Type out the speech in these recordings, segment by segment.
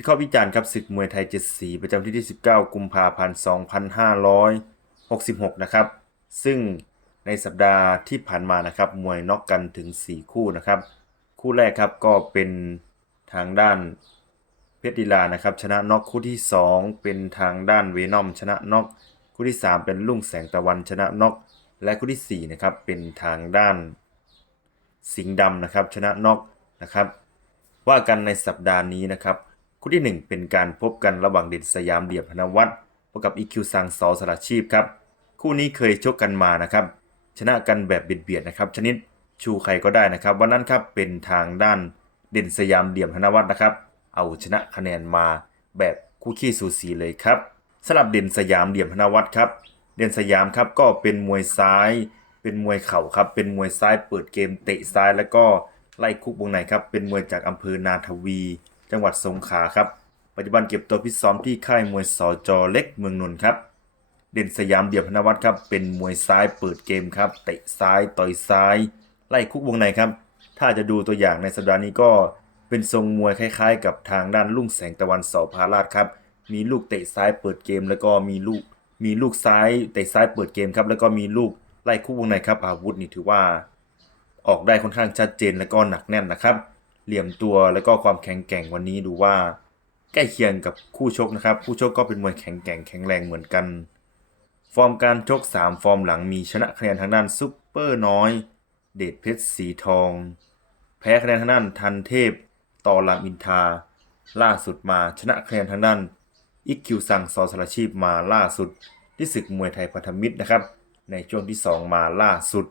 วิเคราะห์วิจารณ์ครับศึกมวยไทยเจ็ดสีประจำที่ที่ 19 กุมภาพันธ์2566 นะครับ ซึ่งในสัปดาห์ที่ผ่านมานะครับมวยน็อกกันถึง 4 คู่นะครับ คู่แรกครับก็เป็นทางด้านเพชรดีลานะครับ ชนะน็อกคู่ที่ 2 เป็นทางด้านเวนอมชนะน็อกคู่ที่ 3 เป็นลุ่งแสงตะวันชนะน็อกและคู่ที่4นะครับเป็นทางด้านสิงห์ดำนะครับชนะน็อกนะครับ ว่ากันในสัปดาห์นี้นะครับ คู่ที่ 1 เป็นการพบกันระหว่างเด่นสยามเดียมพนวัตพบกับอีคิวซังสอสละชีพครับ คู่นี้เคยชกกันมานะครับ ชนะกันแบบเบียดๆนะครับ ชนิดชูใครก็ได้นะครับ วันนั้นครับเป็นทางด้านเด่นสยามเดียมพนวัตนะครับ เอาชนะคะแนนมาแบบคู่ขี้สูสีเลยครับสำหรับเด่นสยามเดียมพนวัตครับ เด่นสยามครับก็เป็นมวยซ้าย เป็นมวยเข่าครับ เป็นมวยซ้ายเปิดเกมเตะซ้ายแล้วก็ไล่คุกวงในครับ เป็นมวยจากอำเภอนาทวี จังหวัดสงขลาครับ ปัจจุบันเก็บตัวพิซ้อมที่ค่ายมวยสอจอเล็กเมืองนนท์ครับ เด่นสยามเดี่ยวพนวัตครับ เป็นมวยซ้ายเปิดเกมครับเตะซ้ายต่อยซ้าย ไล่คุกวงในครับ ถ้าจะดูตัวอย่างในสัปดาห์นี้ก็เป็นทรงมวยคล้ายๆ กับทางด้านลุ่งแสงตะวันสอพาราชครับ มีลูกเตะซ้ายเปิดเกม แล้วก็มีลูกมีลูกซ้ายเตะซ้ายเปิดเกมครับ แล้วก็มีลูกไล่คุกวงในครับ อาวุธนี่ถือว่า ออกได้ค่อนข้างชัดเจนและก็หนักแน่นนะครับ เหลี่ยมตัวแล้วก็ความแข็งแกร่งวันนี้ดูว่าใกล้เคียงกับคู่ชกนะครับ คู่ชกก็เป็นมวยแข็งแกร่งแข็งแรงเหมือนกัน ฟอร์มการชก 3 ฟอร์มหลังมีชนะคะแนนทางด้านซุปเปอร์น้อย เดชเพชรสีทอง แพ้คะแนนทางด้านทันเทพต่อรามอินทา ล่าสุดมาชนะคะแนนทางด้านอิกคิวซังซอสารชีพมาล่าสุด ที่ศึกมวยไทยพันธมิตรนะครับ ในช่วงที่ 2 มาล่าสุด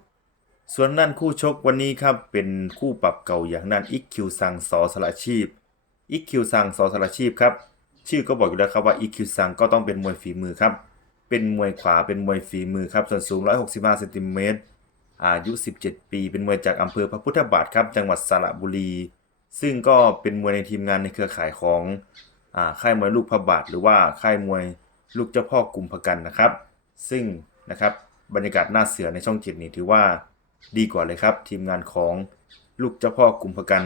ส่วนด้านคู่ชกวันนี้ครับเป็นคู่ปรับเก่าอย่างด้านอิกคิวซังสอสละชีพอิกคิวซังสอสละชีพครับชื่อก็บอกอยู่แล้วครับว่าอิกคิวซังก็ต้องเป็นมวยฝีมือครับเป็นมวยขวาเป็นมวยฝีมือครับส่วนสูง 165เซนติเมตรอายุ 17 ปี เป็นมวยจากอำเภอพระพุทธบาทครับจังหวัดสระบุรี ซึ่งก็เป็นมวยในทีมงานในเครือข่ายของค่ายมวยลูกพระบาท หรือว่าค่ายมวยลูกเจ้าพ่อกลุ่มพกันนะครับ ซึ่งนะครับบรรยากาศหน้าเสือในช่องเจ็ดนี่ถือว่า ดีกว่าเลยครับ ทีมงานของลูกเจ้าพ่อกลุ่มพกัน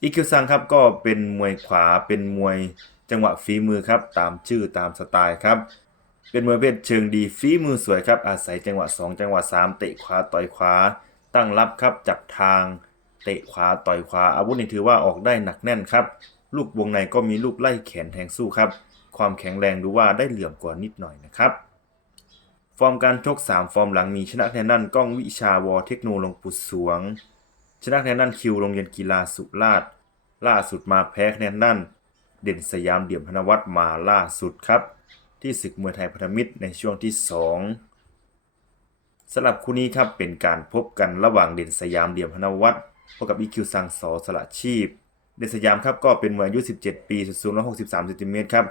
อีคิวซังครับก็เป็นมวยขวาเป็นมวยจังหวะฝีมือครับตามชื่อตามสไตล์ครับ เป็นมวยเพศเชิงดีฝีมือสวยครับ อาศัยจังหวะ 2 จังหวะ 3 เตะขวาต่อยขวา ตั้งรับครับจับทาง เตะขวาต่อยขวาอาวุธนี่ถือว่าออกได้หนักแน่นครับ ลูกวงในก็มีลูกไล่แขนแทงสู้ครับ ความแข็งแรงดูว่าได้เหลื่อมกว่านิดหน่อยนะครับ ฟอร์มการชก 3 ฟอร์มหลังมีชนะคะแนนนั่นก้องวิชาวอเทคโนโลงปุดสวง ชนะคะแนนนั่นคิวโรงเรียนกีฬาสุราษฎร์ล่าสุดมาแพ้คะแนนนั่น เด่นสยามเดี่ยมพนวัตมาล่าสุดครับ ที่ศึกมวยไทยพันธมิตรในช่วงที่ 2สำหรับคู่นี้ครับเป็นการพบกันระหว่างเด่นสยามเดี่ยมพนวัตพบกับอีคิวซังสอสละชีพ เด่นสยามครับก็เป็นมวยอายุ 17 ปีสูง163เซนติเมตรครับ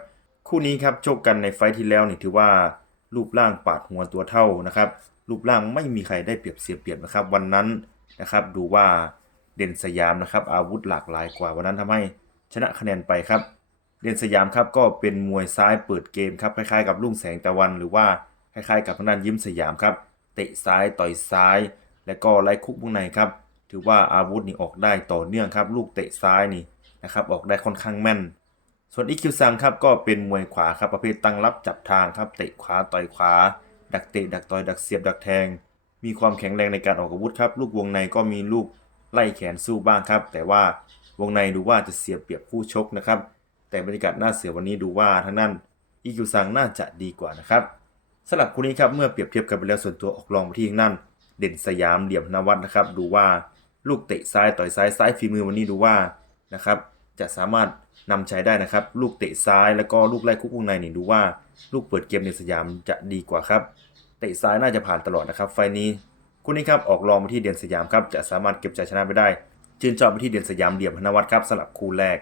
คู่นี้ครับชกกันในไฟท์ที่แล้วนี่ถือว่า รูปร่างปาดหัวตัวเท่านะครับ รูปร่างไม่มีใครได้เปรียบเสียเปรียบนะครับ วันนั้นนะครับดูว่าเด่นสยามนะครับ อาวุธหลากหลายกว่า วันนั้นทำให้ชนะคะแนนไปครับ เด่นสยามครับก็เป็นมวยซ้ายเปิดเกมครับคล้ายๆกับลุ่งแสงตะวัน หรือว่าคล้ายๆกับทางด้านยิ้มสยามครับเตะซ้ายต่อยซ้าย และก็ไล่คุกวงในครับถือว่าอาวุธนี่ออกได้ต่อเนื่องครับ ลูกเตะซ้ายนี่นะครับออกได้ค่อนข้างแม่น ส่วนอีคิวซังครับก็เป็นมวยขวาครับประเภทตั้งรับจับทางครับเตะขวาต่อยขวา ดักเตะดักต่อยดักเสียบดักแทง มีความแข็งแรงในการออกอาวุธครับลูกวงในก็มีลูกไล่แขนสู้บ้างครับ แต่ว่าวงในดูว่าจะเสียเปรียบคู่ชกนะครับ แต่บรรยากาศน้าเสือวันนี้ดูว่าทางนั้นอีคิวซังน่าจะดีกว่านะครับสำหรับคู่นี้ครับเมื่อเปรียบเทียบกันไปแล้วส่วนตัวออกรองไปที่ทางนั้นเด่นสยามเหลี่ยมนวัฒน์นะครับ ดูว่าลูกเตะซ้ายต่อยซ้ายซ้ายฝีมือวันนี้ดูว่านะครับ จะสามารถนำใช้ได้นะครับ ลูกเตะซ้ายแล้วก็ลูกไล่คุกวงในนี่ดูว่าลูกเปิดเกมในสยามจะดีกว่าครับ เตะซ้ายน่าจะผ่านตลอดนะครับ ไฟล์นี้คู่นี้ครับออกรองมาที่เด่นสยามครับจะสามารถเก็บใจชนะไปได้ชื่นชอบไปที่เด่นสยามเหลี่ยมพนวัตครับสลับคู่แรก